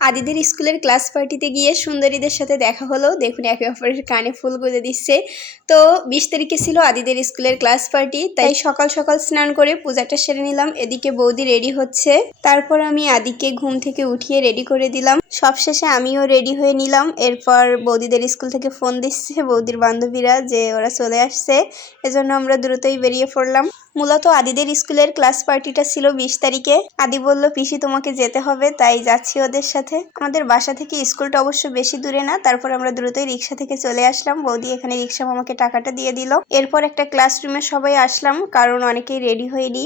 আদিদের স্কুলের ক্লাস পার্টিতে গিয়ে সুন্দরীদের সাথে দেখা হলো। দেখুন একে অপরের কানে ফুল গুঁজে দিচ্ছে। তো 20 তারিখে ছিল আদিদের স্কুলের ক্লাস পার্টি, তাই সকাল সকাল স্নান করে পূজাটা সেরে নিলাম। এদিকে বৌদি রেডি হচ্ছে, তারপর আমি আদিকে ঘুম থেকে উঠিয়ে রেডি করে দিলাম। সবশেষে আমিও রেডি হয়ে নিলাম। এরপর বৌদিদের স্কুল থেকে ফোন দিচ্ছে বৌদির বান্ধবীরা যে ওরা চলে আসছে, এজন্য আমরা দ্রুতই বেরিয়ে পড়লাম। মূলত আদিদের স্কুলের ক্লাস পার্টিটা ছিল 20 তারিখে। আদি বলল পিসি তোমাকে যেতে হবে, তাই যাচ্ছি ওদের সাথে। আমাদের বাসা থেকে স্কুলটা অবশ্য বেশি দূরে না, তারপর আমরা দ্রুতই রিক্সা থেকে চলে আসলাম। বৌদি এখানে রিক্সা মামাকে টাকাটা দিয়ে দিল। এরপর একটা ক্লাসরুমে সবাই আসলাম, কারণ অনেকেই রেডি হয়নি,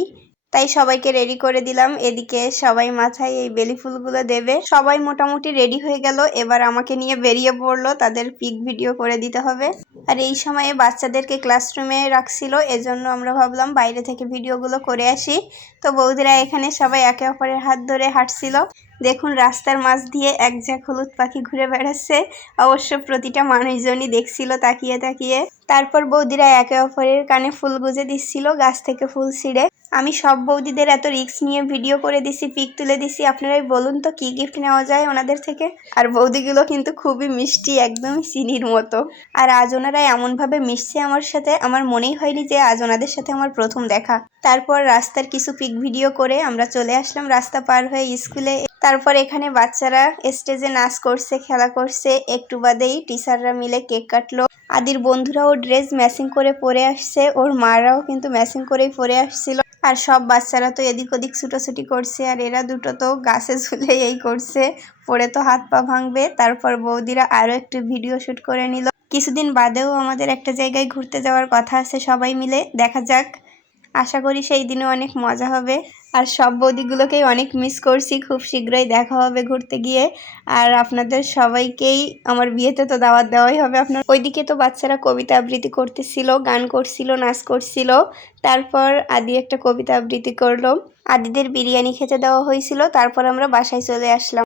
তাই সবাইকে রেডি করে দিলাম। এদিকে সবাই মাথায় এই বেলি ফুলগুলো দেবে। সবাই মোটামুটি রেডি হয়ে গেল, এবার আমাকে নিয়ে বেরিয়ে পড়লো, তাদের পিক ভিডিও করে দিতে হবে। আর এই সময়ে বাচ্চাদেরকে ক্লাসরুমে রাখছিল, এজন্য আমরা ভাবলাম বাইরে থেকে ভিডিওগুলো করে আসি। তো বৌদিরা এখানে সবাই একে অপরের হাত ধরে হাঁটছিল। দেখুন রাস্তার মাঝ দিয়ে এক ঝাঁক হলুদ পাখি ঘুরে বেড়াচ্ছে। অবশ্য প্রতিটা মানুষজনই দেখছিল তাকিয়ে তাকিয়ে। তারপর বৌদিরা একে অপরের কানে ফুল গুঁজে দিচ্ছিল গাছ থেকে ফুল ছিঁড়ে। আমি সব বৌদিদের এত রিস্ক নিয়ে ভিডিও করে দিছি, পিক তুলে দিছি। আপনারাই বলুন তো কি গিফট নেওয়া যায় ওনাদের থেকে। আর বৌদিগুলো কিন্তু খুবই মিষ্টি, একদমই চিনির মতো। আর আজ ওনারা এমনভাবে মিশছে আমার সাথে, আমার মনেই হয়নি যে আজ ওনাদের সাথে আমার প্রথম দেখা। তারপর রাস্তার কিছু পিক ভিডিও করে আমরা চলে আসলাম রাস্তা পার হয়ে স্কুলে। তারপর এখানে বাচ্চারা স্টেজে নাচ করছে, খেলা করছে। একটু বাদেই টিচাররা মিলে কেক কাটলো। আদির বন্ধুরাও ড্রেস ম্যাচিং করে পরে আসছে, ওর মারাও কিন্তু ম্যাচিং করেই পরে আসছিল। আর সব বাচ্চারা তো এদিক ওদিক ছুটোছুটি করছে, আর এরা দুটো তো গাছে ঝুলে এই করছে, পরে তো হাত পা ভাঙবে। তারপর বৌদিরা আরো একটু ভিডিও শুট করে নিল। কিছুদিন বাদেও আমাদের একটা জায়গায় ঘুরতে যাওয়ার কথা আছে সবাই মিলে, দেখা যাক। আশা করি সেই দিনে অনেক মজা হবে। আর সব বৌদিগুলোকেই অনেক মিস করছি। খুব শীঘ্রই দেখা হবে ঘুরতে গিয়ে। আর আপনাদের সবাইকেই আমার বিয়েতে তো দাওয়াত দেওয়াই হবে। আপনার ওইদিকে তো বাচ্চারা কবিতা আবৃত্তি করতেছিল, গান করছিল, নাচ করছিল। তারপর আদি একটা কবিতা আবৃত্তি করলো। আদিদের বিরিয়ানি খেতে দেওয়া হয়েছিল, তারপর আমরা বাসায় চলে আসলাম।